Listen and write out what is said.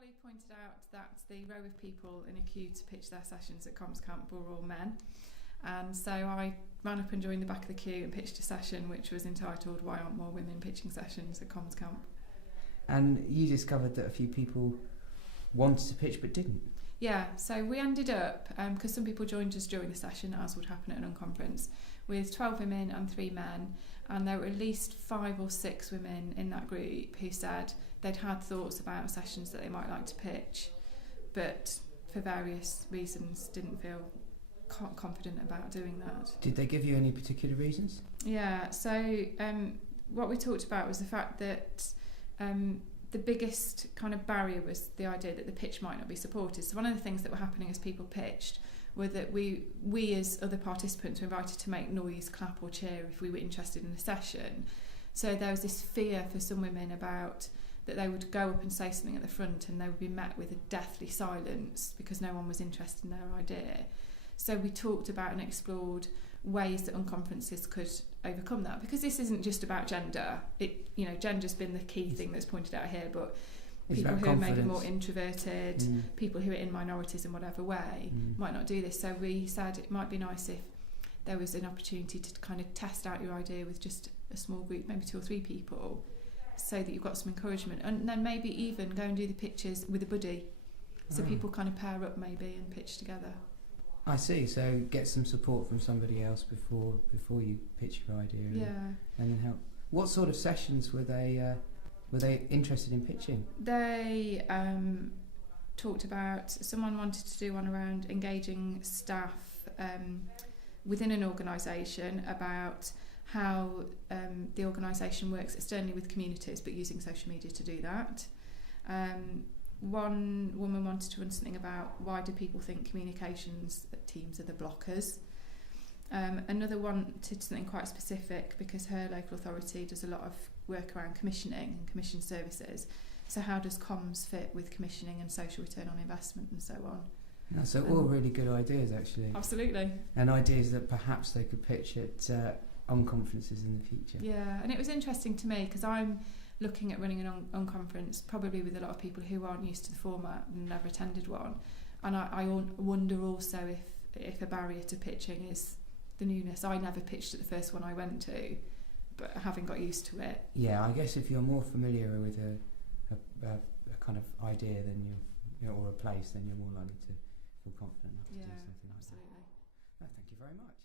colleague pointed out that the row of people in a queue to pitch their sessions at CommsCamp were all men. And so I ran up and joined the back of the queue and pitched a session which was entitled "Why Aren't More Women Pitching Sessions at CommsCamp?" And you discovered that a few people wanted to pitch but didn't. Yeah, so we ended up, because some people joined us during the session, as would happen at an Unconference, with 12 women and 3 men, and there were at least 5 or 6 women in that group who said they'd had thoughts about sessions that they might like to pitch, but for various reasons didn't feel confident about doing that. Did they give you any particular reasons? Yeah, so what we talked about was the fact that the biggest kind of barrier was the idea that the pitch might not be supported. So one of the things that were happening as people pitched were that we as other participants were invited to make noise, clap or cheer if we were interested in a session. So there was this fear for some women about that they would go up and say something at the front and they would be met with a deathly silence because no one was interested in their idea. So we talked about and explored ways that Unconferences could overcome that, because this isn't just about gender. Gender's been the key thing that's pointed out here, but people who are maybe more introverted, people who are in minorities in whatever way, might not do this. So we said it might be nice if there was an opportunity to kind of test out your idea with just a small group, maybe 2 or 3 people, so that you've got some encouragement, and then maybe even go and do the pitches with a buddy, so people kind of pair up maybe and pitch together. I see. So get some support from somebody else before you pitch your idea. And then help. What sort of sessions were they interested in pitching? They talked about, someone wanted to do one around engaging staff within an organisation about how the organisation works externally with communities, but using social media to do that. One woman wanted to run something about why do people think communications teams are the blockers. Another wanted something quite specific because her local authority does a lot of work around commissioning and commission services. So how does comms fit with commissioning and social return on investment and so on? Yeah, so all really good ideas actually. Absolutely. And ideas that perhaps they could pitch at Unconferences in the future. Yeah, and it was interesting to me because I'm looking at running an Unconference probably with a lot of people who aren't used to the format and never attended one, and I wonder also if a barrier to pitching is the newness. I never pitched at the first one I went to, but having got used to it. Yeah, I guess if you're more familiar with a kind of idea than or a place, then you're more likely to feel confident enough to do something like that. Absolutely. No, thank you very much.